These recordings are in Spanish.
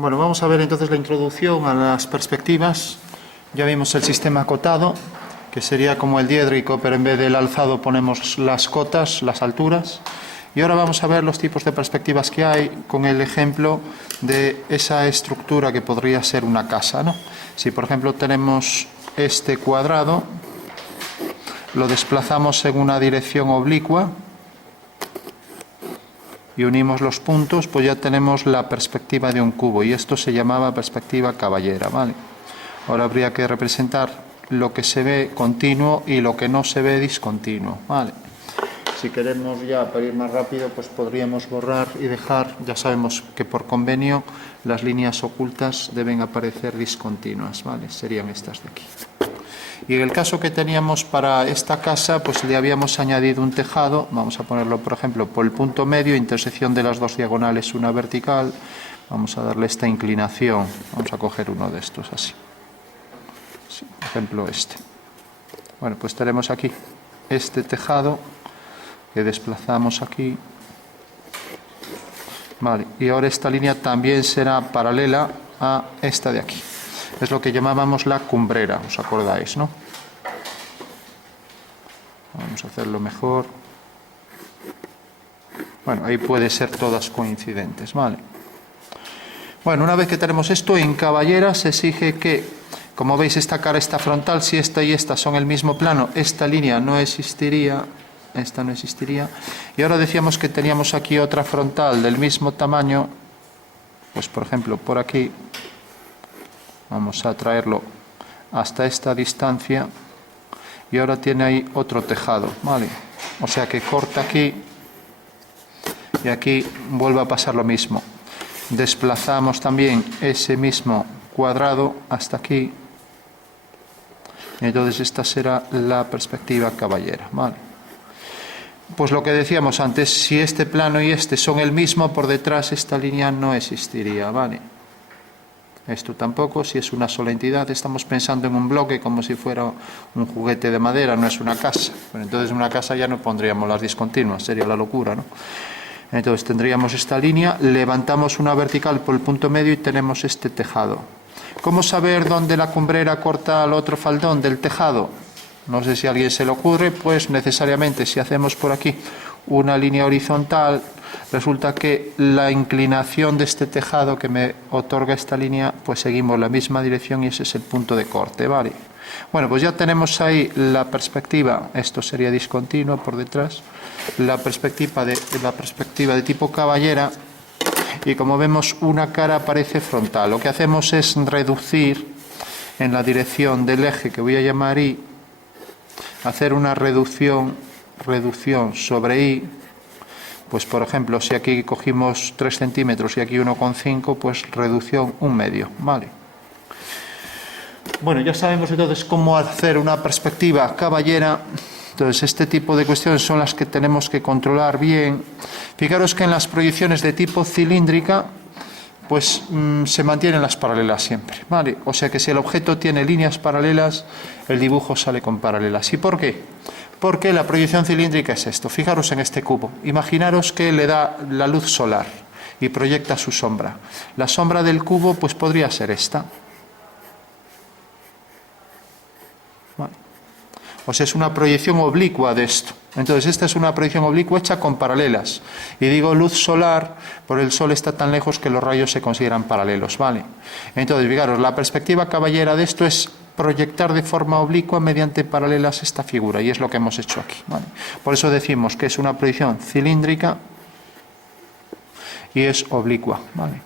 Bueno, vamos a ver entonces la introducción a las perspectivas. Ya vimos el sistema acotado, que sería como el diédrico, pero en vez del alzado ponemos las cotas, las alturas. Y ahora vamos a ver los tipos de perspectivas que hay con el ejemplo de esa estructura que podría ser una casa, ¿no? Si, por ejemplo, tenemos este cuadrado, lo desplazamos en una dirección oblicua y unimos los puntos, pues ya tenemos la perspectiva de un cubo, y esto se llamaba perspectiva caballera, ¿vale? Ahora habría que representar lo que se ve continuo y lo que no se ve discontinuo, ¿vale? Si queremos ya, para ir más rápido, pues podríamos borrar y dejar, ya sabemos que por convenio las líneas ocultas deben aparecer discontinuas, ¿vale? Serían estas de aquí. Y en el caso que teníamos para esta casa, pues le habíamos añadido un tejado, vamos a ponerlo por ejemplo por el punto medio, intersección de las dos diagonales, una vertical, vamos a darle esta inclinación, vamos a coger uno de estos así, sí, por ejemplo este. Bueno, pues tenemos aquí este tejado que desplazamos aquí, vale, y ahora esta línea también será paralela a esta de aquí. Es lo que llamábamos la cumbrera, ¿os acordáis, no? Vamos a hacerlo mejor. Bueno, ahí puede ser todas coincidentes, ¿vale? Bueno, una vez que tenemos esto, en caballera se exige que, como veis, esta cara está frontal, si esta y esta son el mismo plano, esta línea no existiría, esta no existiría. Y ahora decíamos que teníamos aquí otra frontal del mismo tamaño, pues por ejemplo, por aquí. Vamos a traerlo hasta esta distancia y ahora tiene ahí otro tejado, ¿vale? O sea que corta aquí y aquí vuelve a pasar lo mismo. Desplazamos también ese mismo cuadrado hasta aquí y entonces esta será la perspectiva caballera, ¿vale? Pues lo que decíamos antes, si este plano y este son el mismo, por detrás esta línea no existiría, ¿vale? Esto tampoco, si es una sola entidad, estamos pensando en un bloque como si fuera un juguete de madera, no es una casa. Bueno, entonces en una casa ya no pondríamos las discontinuas, sería la locura, ¿no? Entonces tendríamos esta línea, levantamos una vertical por el punto medio y tenemos este tejado. ¿Cómo saber dónde la cumbrera corta al otro faldón del tejado? No sé si a alguien se le ocurre, pues necesariamente si hacemos por aquí una línea horizontal, resulta que la inclinación de este tejado que me otorga esta línea, pues seguimos la misma dirección y ese es el punto de corte, ¿vale? Bueno, pues ya tenemos ahí la perspectiva, esto sería discontinuo por detrás, la perspectiva de tipo caballera, y como vemos una cara aparece frontal. Lo que hacemos es reducir en la dirección del eje que voy a llamar Y, hacer una reducción sobre Y. Pues por ejemplo, si aquí cogimos 3 centímetros y aquí 1,5, pues reducción 1/2, ¿vale? Bueno, ya sabemos entonces cómo hacer una perspectiva caballera. Entonces este tipo de cuestiones son las que tenemos que controlar bien. Fijaros que en las proyecciones de tipo cilíndrica, pues se mantienen las paralelas siempre, ¿vale? O sea que si el objeto tiene líneas paralelas, el dibujo sale con paralelas. ¿Y por qué? Porque la proyección cilíndrica es esto. Fijaros en este cubo. Imaginaros que le da la luz solar y proyecta su sombra. La sombra del cubo pues podría ser esta. Vale. O sea, es una proyección oblicua de esto. Entonces esta es una proyección oblicua hecha con paralelas. Y digo luz solar, porque el sol está tan lejos que los rayos se consideran paralelos, ¿vale? Entonces, fijaros, la perspectiva caballera de esto es proyectar de forma oblicua mediante paralelas esta figura, y es lo que hemos hecho aquí, ¿vale? Por eso decimos que es una proyección cilíndrica y es oblicua, ¿vale?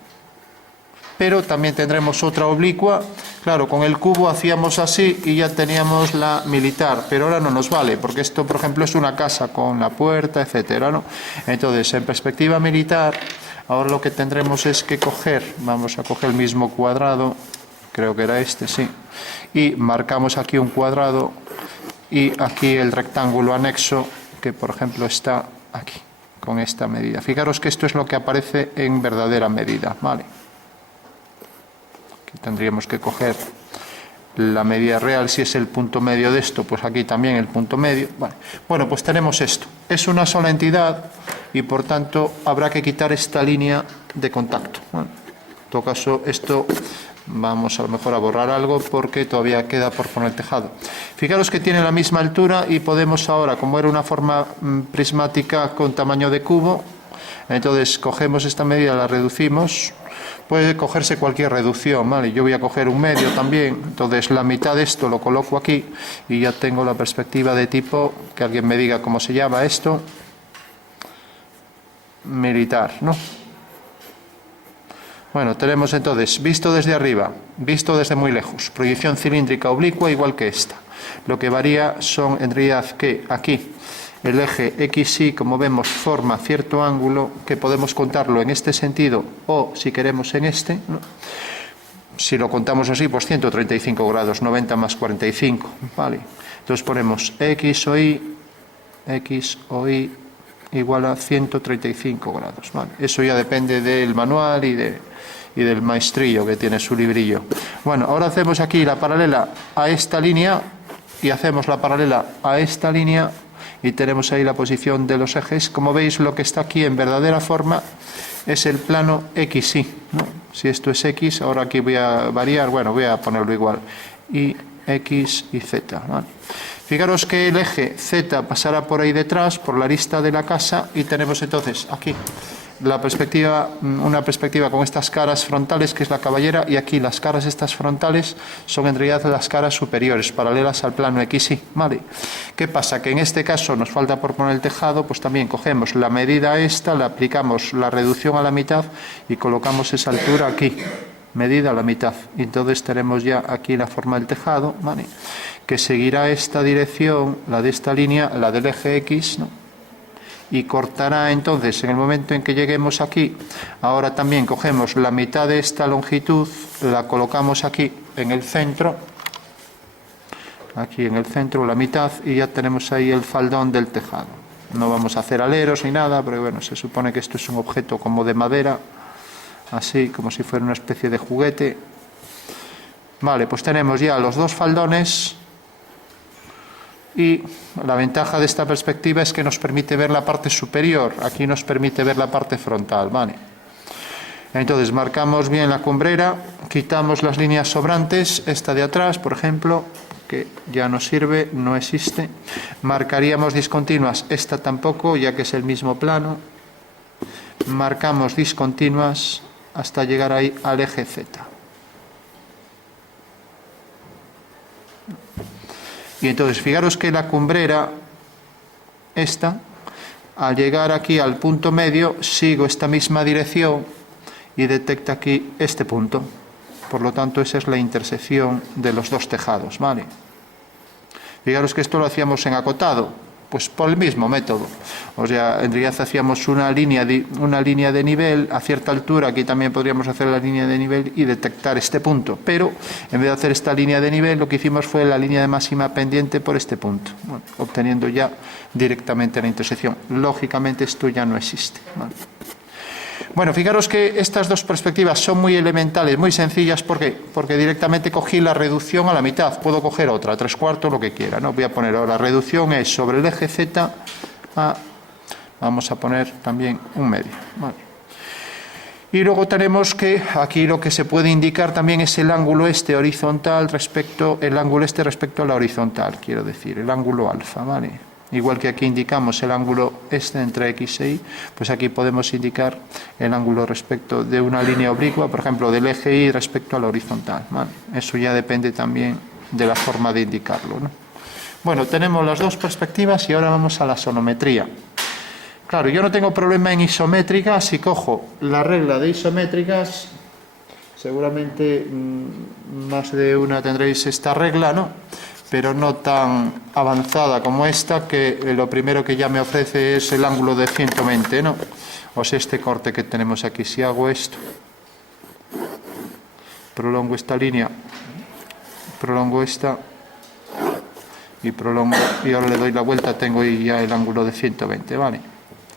Pero también tendremos otra oblicua. Claro, con el cubo hacíamos así y ya teníamos la militar, pero ahora no nos vale, porque esto, por ejemplo, es una casa con la puerta, etcétera, ¿no? Entonces, en perspectiva militar, ahora lo que tendremos es que vamos a coger el mismo cuadrado, creo que era este, sí, y marcamos aquí un cuadrado y aquí el rectángulo anexo, que por ejemplo está aquí, con esta medida. Fijaros que esto es lo que aparece en verdadera medida, ¿vale? Aquí tendríamos que coger la medida real, si es el punto medio de esto, pues aquí también el punto medio. Vale. Bueno, pues tenemos esto. Es una sola entidad y por tanto habrá que quitar esta línea de contacto. Bueno, todo caso, esto vamos a lo mejor a borrar algo porque todavía queda por poner el tejado. Fijaros que tiene la misma altura y podemos ahora, como era una forma prismática con tamaño de cubo, entonces cogemos esta medida, la reducimos. Puede cogerse cualquier reducción, ¿vale? Yo voy a coger un medio también, entonces la mitad de esto lo coloco aquí y ya tengo la perspectiva de tipo, que alguien me diga cómo se llama esto, militar, ¿no? Bueno, tenemos entonces, visto desde arriba, visto desde muy lejos, proyección cilíndrica oblicua igual que esta. Lo que varía son en realidad que aquí el eje XY, como vemos, forma cierto ángulo que podemos contarlo en este sentido o, si queremos, en este, ¿no? Si lo contamos así, pues 135 grados, 90 más 45, ¿vale? Entonces ponemos X o Y igual a 135 grados, ¿vale? Eso ya depende del manual y del maestrillo que tiene su librillo. Bueno, ahora hacemos aquí la paralela a esta línea y hacemos la paralela a esta línea y tenemos ahí la posición de los ejes. Como veis, lo que está aquí en verdadera forma es el plano XY, ¿no? Si esto es X, ahora aquí voy a variar, bueno, voy a ponerlo igual, y X y Z, ¿vale? Fijaros que el eje Z pasará por ahí detrás, por la arista de la casa, y tenemos entonces aquí la perspectiva, una perspectiva con estas caras frontales, que es la caballera, y aquí las caras estas frontales son en realidad las caras superiores, paralelas al plano XY, ¿vale? ¿Qué pasa? Que en este caso nos falta por poner el tejado, pues también cogemos la medida esta, le aplicamos la reducción a la mitad y colocamos esa altura aquí, medida a la mitad. Y entonces tenemos ya aquí la forma del tejado, ¿vale? Que seguirá esta dirección, la de esta línea, la del eje X, ¿no? Y cortará entonces, en el momento en que lleguemos aquí, ahora también cogemos la mitad de esta longitud, la colocamos aquí en el centro, aquí en el centro la mitad, y ya tenemos ahí el faldón del tejado. No vamos a hacer aleros ni nada, pero bueno, se supone que esto es un objeto como de madera, así como si fuera una especie de juguete. Vale, pues tenemos ya los dos faldones. Y la ventaja de esta perspectiva es que nos permite ver la parte superior, aquí nos permite ver la parte frontal, ¿vale? Entonces marcamos bien la cumbrera, quitamos las líneas sobrantes, esta de atrás, por ejemplo, que ya no sirve, no existe. Marcaríamos discontinuas, esta tampoco, ya que es el mismo plano. Marcamos discontinuas hasta llegar ahí al eje Z. Y entonces, fijaros que la cumbrera, esta, al llegar aquí al punto medio, sigo esta misma dirección y detecta aquí este punto. Por lo tanto, esa es la intersección de los dos tejados, ¿vale? Fijaros que esto lo hacíamos en acotado, pues por el mismo método. O sea, en realidad hacíamos una línea de nivel a cierta altura, aquí también podríamos hacer la línea de nivel y detectar este punto. Pero, en vez de hacer esta línea de nivel, lo que hicimos fue la línea de máxima pendiente por este punto, bueno, obteniendo ya directamente la intersección. Lógicamente esto ya no existe, ¿vale? Bueno, fijaros que estas dos perspectivas son muy elementales, muy sencillas. ¿Por qué? Porque directamente cogí la reducción a la mitad. Puedo coger otra, 3/4, lo que quiera, ¿no? Voy a poner ahora, la reducción es sobre el eje Z a, vamos a poner también un medio, ¿vale? Y luego tenemos que aquí lo que se puede indicar también es el ángulo este horizontal respecto a la horizontal, quiero decir, el ángulo alfa, ¿vale? Igual que aquí indicamos el ángulo este entre X e Y, pues aquí podemos indicar el ángulo respecto de una línea oblicua, por ejemplo, del eje Y respecto a la horizontal, ¿vale? Eso ya depende también de la forma de indicarlo, ¿no? Bueno, tenemos las dos perspectivas y ahora vamos a la sonometría. Claro, yo no tengo problema en isométricas. Si cojo la regla de isométricas, seguramente más de una tendréis esta regla, ¿no? Pero no tan avanzada como esta, que lo primero que ya me ofrece es el ángulo de 120, ¿no? O sea, este corte que tenemos aquí. Si hago esto, prolongo esta línea, prolongo esta y prolongo, y ahora le doy la vuelta, tengo ahí ya el ángulo de 120, ¿vale?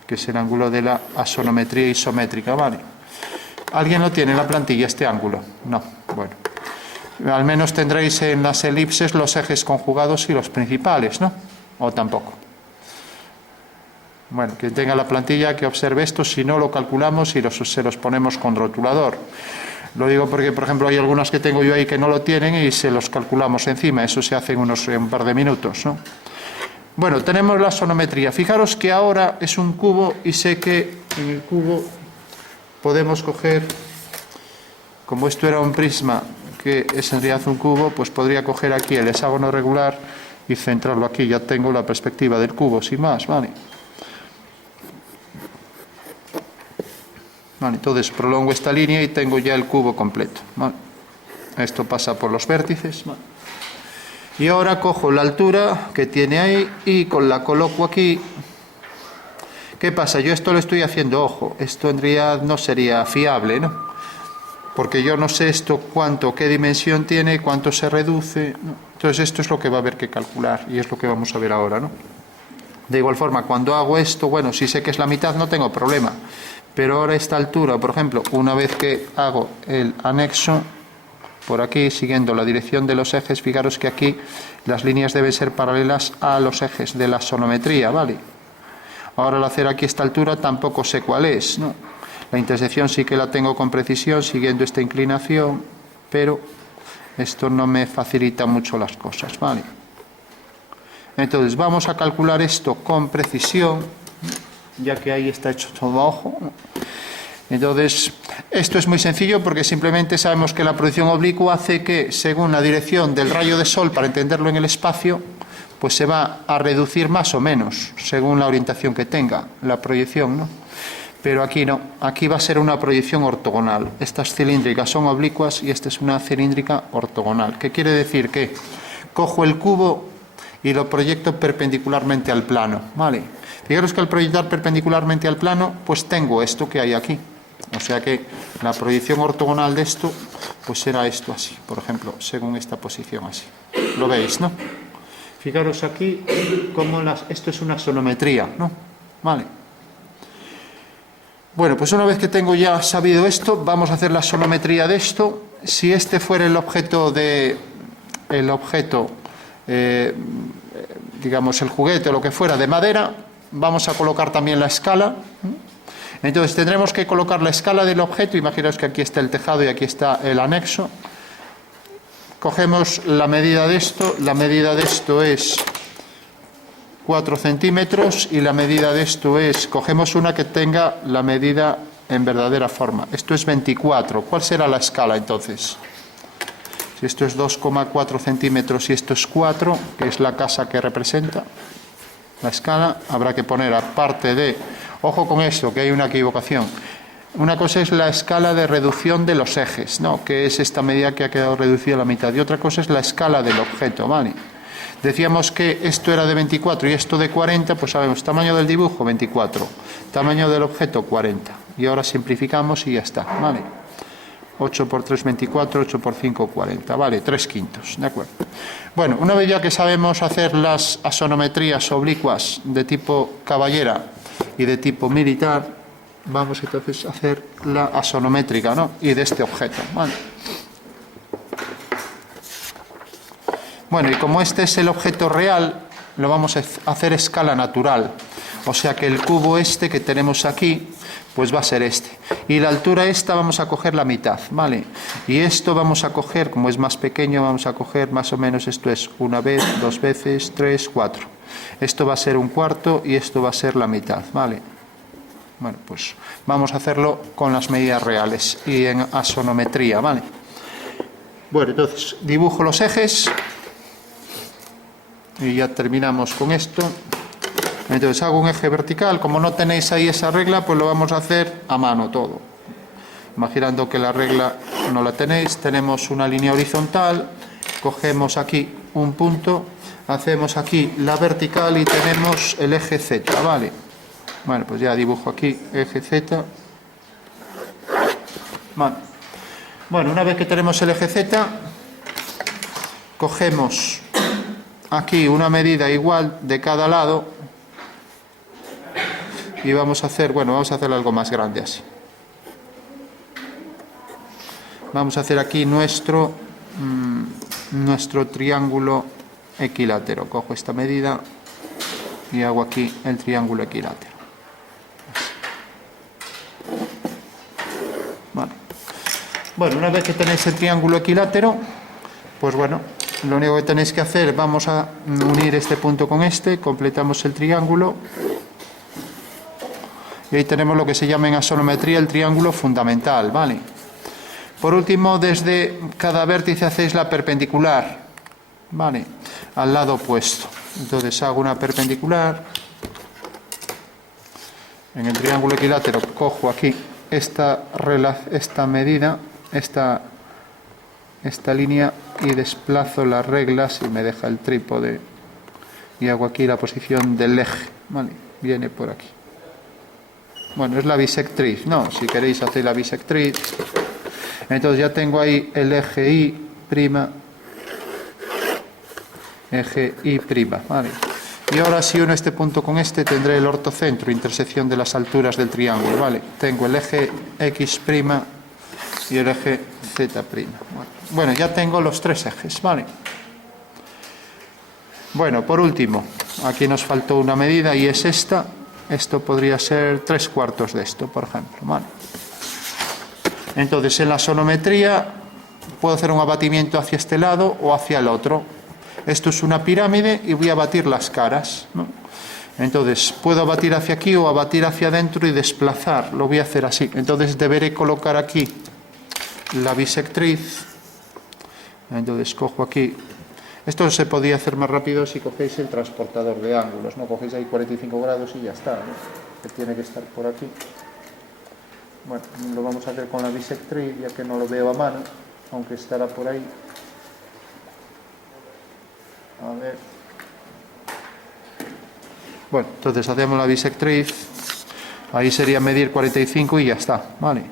Que es el ángulo de la asonometría isométrica, ¿vale? ¿Alguien lo tiene en la plantilla, este ángulo? No, bueno. Al menos tendréis en las elipses los ejes conjugados y los principales, ¿no? O tampoco. Bueno, quien tenga la plantilla que observe esto, si no lo calculamos y se los ponemos con rotulador. Lo digo porque, por ejemplo, hay algunas que tengo yo ahí que no lo tienen y se los calculamos encima. Eso se hace en un par de minutos, ¿no? Bueno, tenemos la sonometría. Fijaros que ahora es un cubo y sé que en el cubo podemos coger, como esto era un prisma que es en realidad un cubo, pues podría coger aquí el hexágono regular y centrarlo aquí. Ya tengo la perspectiva del cubo, sin más, ¿vale? Vale, entonces prolongo esta línea y tengo ya el cubo completo, ¿vale? Esto pasa por los vértices, ¿vale? Y ahora cojo la altura que tiene ahí y la coloco aquí. ¿Qué pasa? Yo esto lo estoy haciendo, ojo, esto en realidad no sería fiable, ¿no? Porque yo no sé esto cuánto, qué dimensión tiene, cuánto se reduce, ¿no? Entonces esto es lo que va a haber que calcular y es lo que vamos a ver ahora, ¿no? De igual forma, cuando hago esto, bueno, si sé que es la mitad no tengo problema, pero ahora esta altura, por ejemplo, una vez que hago el anexo, por aquí, siguiendo la dirección de los ejes, fijaros que aquí las líneas deben ser paralelas a los ejes de la sonometría, ¿vale? Ahora al hacer aquí esta altura tampoco sé cuál es, ¿no? La intersección sí que la tengo con precisión, siguiendo esta inclinación, pero esto no me facilita mucho las cosas, ¿vale? Entonces vamos a calcular esto con precisión, ya que ahí está hecho todo a ojo. Entonces, esto es muy sencillo porque simplemente sabemos que la proyección oblicua hace que, según la dirección del rayo de sol, para entenderlo en el espacio, pues se va a reducir más o menos, según la orientación que tenga la proyección, ¿no? Pero aquí no, aquí va a ser una proyección ortogonal. Estas cilíndricas son oblicuas y esta es una cilíndrica ortogonal. ¿Qué quiere decir? Que cojo el cubo y lo proyecto perpendicularmente al plano, ¿vale? Fijaros que al proyectar perpendicularmente al plano, pues tengo esto que hay aquí. O sea que la proyección ortogonal de esto, pues será esto así, por ejemplo, según esta posición así. ¿Lo veis, no? Fijaros aquí cómo esto es una sonometría, ¿no? Vale. Bueno, pues una vez que tengo ya sabido esto, vamos a hacer la sonometría de esto. Si este fuera el objeto digamos el juguete o lo que fuera de madera, vamos a colocar también la escala. Entonces tendremos que colocar la escala del objeto. Imaginaos que aquí está el tejado y aquí está el anexo. Cogemos la medida de esto es 4 centímetros y la medida de esto cogemos una que tenga la medida en verdadera forma. Esto es 24. ¿Cuál será la escala entonces? Si esto es 2,4 centímetros y esto es 4, que es la casa que representa la escala, habrá que poner aparte de... Ojo con esto, que hay una equivocación. Una cosa es la escala de reducción de los ejes, ¿no? Que es esta medida que ha quedado reducida a la mitad. Y otra cosa es la escala del objeto, ¿vale? Decíamos que esto era de 24 y esto de 40, pues sabemos, tamaño del dibujo 24, tamaño del objeto 40. Y ahora simplificamos y ya está, ¿vale? 8 por 3, 24, 8 por 5, 40, ¿vale? 3/5, ¿de acuerdo? Bueno, una vez ya que sabemos hacer las asonometrías oblicuas de tipo caballera y de tipo militar, vamos entonces a hacer la asonométrica, ¿no? Y de este objeto, ¿vale? Bueno, y como este es el objeto real, lo vamos a hacer escala natural. O sea que el cubo este que tenemos aquí, pues va a ser este. Y la altura esta vamos a coger la mitad, ¿vale? Y esto vamos a coger, como es más pequeño, vamos a coger más o menos, esto es una vez, 2 veces, 3, 4. Esto va a ser un cuarto y esto va a ser la mitad, ¿vale? Bueno, pues vamos a hacerlo con las medidas reales y en asonometría, ¿vale? Bueno, entonces dibujo los ejes y ya terminamos con esto. Entonces hago un eje vertical. Como no tenéis ahí esa regla, pues lo vamos a hacer a mano todo. Imaginando que la regla no la tenéis, tenemos una línea horizontal, cogemos aquí un punto, hacemos aquí la vertical y tenemos el eje Z, ¿vale? Bueno, pues ya dibujo aquí eje Z. Vale. Bueno, una vez que tenemos el eje Z, cogemos aquí una medida igual de cada lado y vamos a hacer, bueno, vamos a hacer algo más grande así. Vamos a hacer aquí nuestro triángulo equilátero. Cojo esta medida y hago aquí el triángulo equilátero. Vale. Bueno, una vez que tenéis el triángulo equilátero, pues bueno, lo único que tenéis que hacer, vamos a unir este punto con este, completamos el triángulo, y ahí tenemos lo que se llama en axonometría el triángulo fundamental, ¿vale? Por último, desde cada vértice hacéis la perpendicular, ¿vale? Al lado opuesto. Entonces hago una perpendicular. En el triángulo equilátero cojo aquí esta medida, esta línea, y desplazo las reglas y me deja el trípode. Y hago aquí la posición del eje, ¿vale? Viene por aquí. Bueno, es la bisectriz, ¿no? Si queréis hacer la bisectriz. Entonces ya tengo ahí el eje Y', ¿vale? Y ahora si uno este punto con este, tendré el ortocentro, intersección de las alturas del triángulo, ¿vale? Tengo el eje X' y el eje Z'. Bueno, ya tengo los tres ejes, ¿vale? Bueno, por último, aquí nos faltó una medida y es esta. Esto podría ser 3/4 de esto, por ejemplo, ¿vale? Entonces, en la sonometría puedo hacer un abatimiento hacia este lado o hacia el otro. Esto es una pirámide y voy a abatir las caras, ¿no? Entonces, puedo abatir hacia aquí o abatir hacia adentro y desplazar. Lo voy a hacer así. Entonces, deberé colocar aquí la bisectriz. Entonces, cojo aquí. Esto se podía hacer más rápido si cogéis el transportador de ángulos, ¿no? Cogéis ahí 45 grados y ya está, ¿no? Que tiene que estar por aquí. Bueno, lo vamos a hacer con la bisectriz, ya que no lo veo a mano, aunque estará por ahí. A ver. Bueno, entonces hacemos la bisectriz. Ahí sería medir 45 y ya está, ¿vale?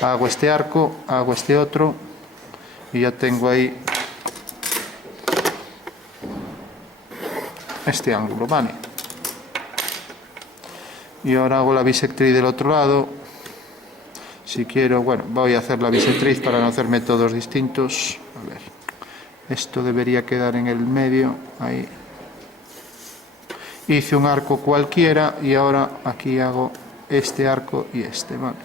Hago este arco, hago este otro y ya tengo ahí este ángulo, ¿vale? Y ahora hago la bisectriz del otro lado. Si quiero, bueno, voy a hacer la bisectriz para no hacer métodos distintos. A ver, esto debería quedar en el medio, ahí. Hice un arco cualquiera y ahora aquí hago este arco y este, ¿vale?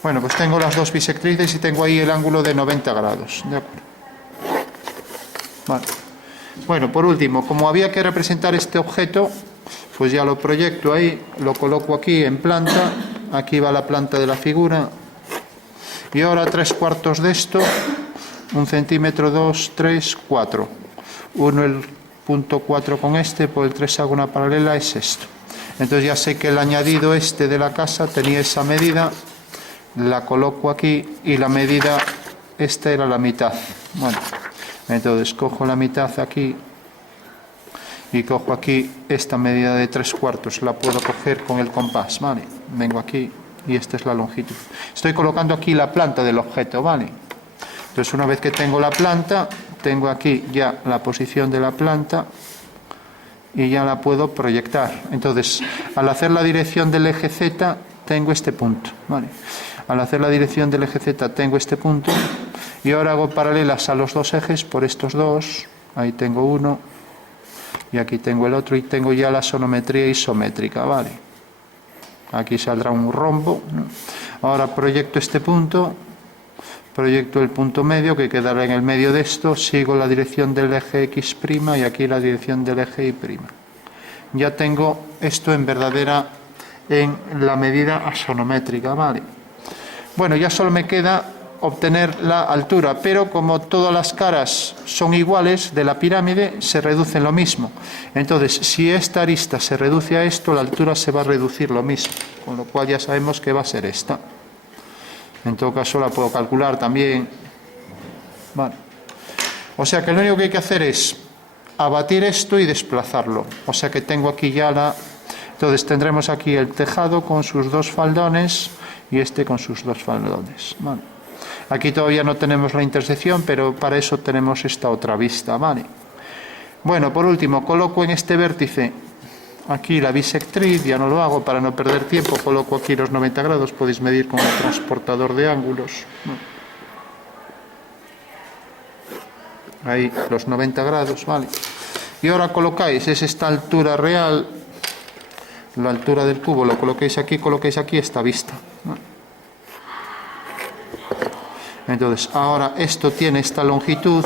Bueno, pues tengo las dos bisectrices y tengo ahí el ángulo de 90 grados, ¿de acuerdo? Vale. Bueno, por último, como había que representar este objeto, pues ya lo proyecto ahí, lo coloco aquí en planta. Aquí va la planta de la figura. Y ahora 3/4 de esto, 1 centímetro, 2, 3, 4. Uno el punto 4 con este, por el 3 hago una paralela, es esto. Entonces ya sé que el añadido este de la casa tenía esa medida, la coloco aquí y la medida, esta era la mitad. Bueno, entonces cojo la mitad aquí y cojo aquí esta medida de 3/4, la puedo coger con el compás, ¿vale? Vengo aquí y esta es la longitud. Estoy colocando aquí la planta del objeto, ¿vale? Entonces una vez que tengo la planta, tengo aquí ya la posición de la planta y ya la puedo proyectar. Entonces, al hacer la dirección del eje Z, tengo este punto, ¿vale? Al hacer la dirección del eje Z tengo este punto y ahora hago paralelas a los dos ejes por estos dos. Ahí tengo uno y aquí tengo el otro y tengo ya la sonometría isométrica, ¿vale? Aquí saldrá un rombo, ¿no? Ahora proyecto este punto, proyecto el punto medio que quedará en el medio de esto, sigo la dirección del eje X' y aquí la dirección del eje Y'. Ya tengo esto en la medida axonométrica, ¿vale? Bueno, ya solo me queda obtener la altura, pero como todas las caras son iguales de la pirámide, se reducen lo mismo. Entonces, si esta arista se reduce a esto, la altura se va a reducir lo mismo, con lo cual ya sabemos que va a ser esta. En todo caso la puedo calcular también. Vale. O sea que lo único que hay que hacer es abatir esto y desplazarlo. O sea que tengo aquí ya Entonces tendremos aquí el tejado con sus dos faldones y este con sus dos faldones. Vale. Aquí todavía no tenemos la intersección, pero para eso tenemos esta otra vista, ¿vale? Bueno, por último, coloco en este vértice aquí la bisectriz, ya no lo hago para no perder tiempo, coloco aquí los 90 grados, podéis medir con el transportador de ángulos. Ahí, los 90 grados, ¿vale? Y ahora colocáis, es esta altura real, la altura del cubo, lo coloquéis aquí esta vista, ¿vale? Entonces, ahora esto tiene esta longitud,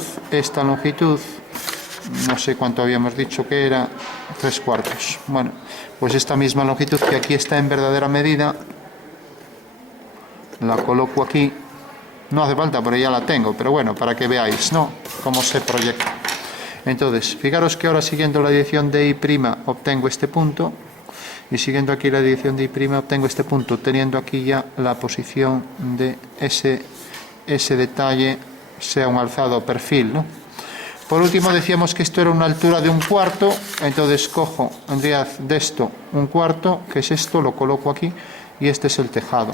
no sé cuánto habíamos dicho que era, 3/4. Bueno, pues esta misma longitud que aquí está en verdadera medida, la coloco aquí. No hace falta, porque ya la tengo, pero bueno, para que veáis, ¿no?, cómo se proyecta. Entonces, fijaros que ahora siguiendo la dirección de I' obtengo este punto, y siguiendo aquí la dirección de I' obtengo este punto, teniendo aquí ya la posición de ese detalle, sea un alzado o perfil, ¿no? Por último decíamos que esto era una altura de 1/4, entonces cojo en realidad de esto 1/4, que es esto, lo coloco aquí, y este es el tejado.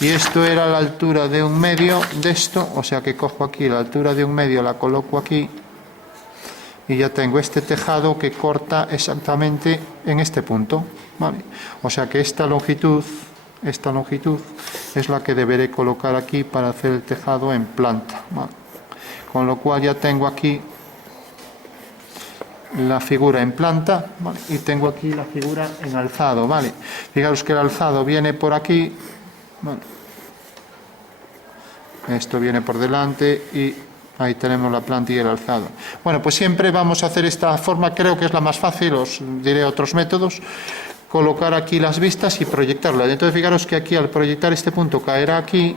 Y esto era la altura de 1/2 de esto, o sea que cojo aquí la altura de 1/2, la coloco aquí, y ya tengo este tejado que corta exactamente en este punto, ¿vale? O sea que esta longitud es la que deberé colocar aquí para hacer el tejado en planta, ¿vale? Con lo cual ya tengo aquí la figura en planta, ¿vale? Y tengo aquí la figura en alzado, ¿vale? Fijaros que el alzado viene por aquí, ¿vale? Esto viene por delante y ahí tenemos la planta y el alzado. Bueno, pues siempre vamos a hacer esta forma, creo que es la más fácil, os diré otros métodos. Colocar aquí las vistas y proyectarlas. Entonces fijaros que aquí al proyectar este punto caerá aquí,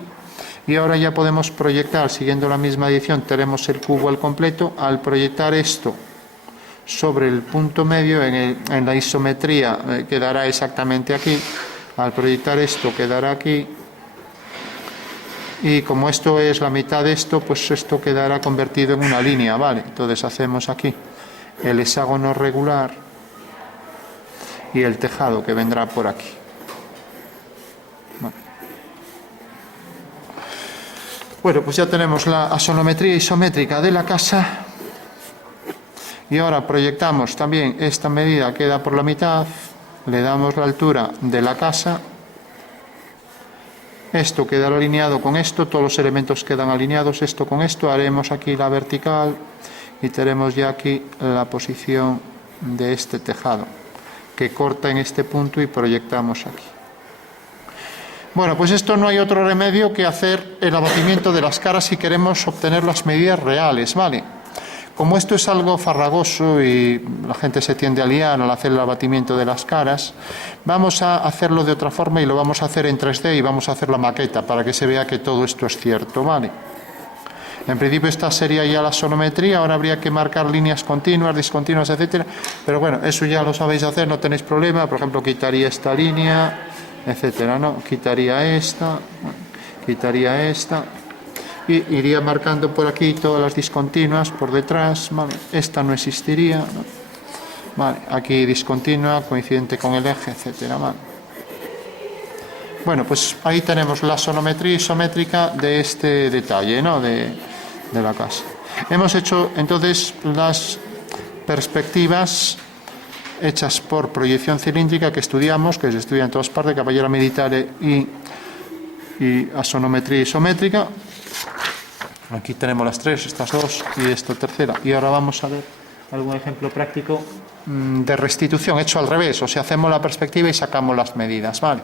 y ahora ya podemos proyectar, siguiendo la misma dirección, tenemos el cubo al completo. Al proyectar esto sobre el punto medio, en la isometría quedará exactamente aquí. Al proyectar esto quedará aquí, y como esto es la mitad de esto, pues esto quedará convertido en una línea, ¿vale? Entonces hacemos aquí el hexágono regular y el tejado que vendrá por aquí. Bueno, pues ya tenemos la axonometría isométrica de la casa, y ahora proyectamos también esta medida, queda por la mitad, le damos la altura de la casa, esto queda alineado con esto, todos los elementos quedan alineados, esto con esto, haremos aquí la vertical y tenemos ya aquí la posición de este tejado que corta en este punto y proyectamos aquí. Bueno, pues esto no hay otro remedio que hacer el abatimiento de las caras si queremos obtener las medidas reales, ¿vale? Como esto es algo farragoso y la gente se tiende a liar al hacer el abatimiento de las caras, vamos a hacerlo de otra forma y lo vamos a hacer en 3D y vamos a hacer la maqueta para que se vea que todo esto es cierto, ¿vale? En principio esta sería ya la sonometría, ahora habría que marcar líneas continuas, discontinuas, etcétera, pero bueno, eso ya lo sabéis hacer, no tenéis problema. Por ejemplo, quitaría esta línea, etcétera, ¿no? Quitaría esta y iría marcando por aquí todas las discontinuas por detrás, ¿vale? Esta no existiría, ¿no? Vale, aquí discontinua, coincidente con el eje, etcétera, ¿vale? Bueno, pues ahí tenemos la sonometría isométrica de este detalle, ¿no?, de la casa. Hemos hecho entonces las perspectivas hechas por proyección cilíndrica que estudiamos, que se estudia en todas partes, caballera militare y axonometría isométrica. Aquí tenemos las tres, estas dos y esta tercera. Y ahora vamos a ver algún ejemplo práctico de restitución hecho al revés, o sea, hacemos la perspectiva y sacamos las medidas, ¿vale?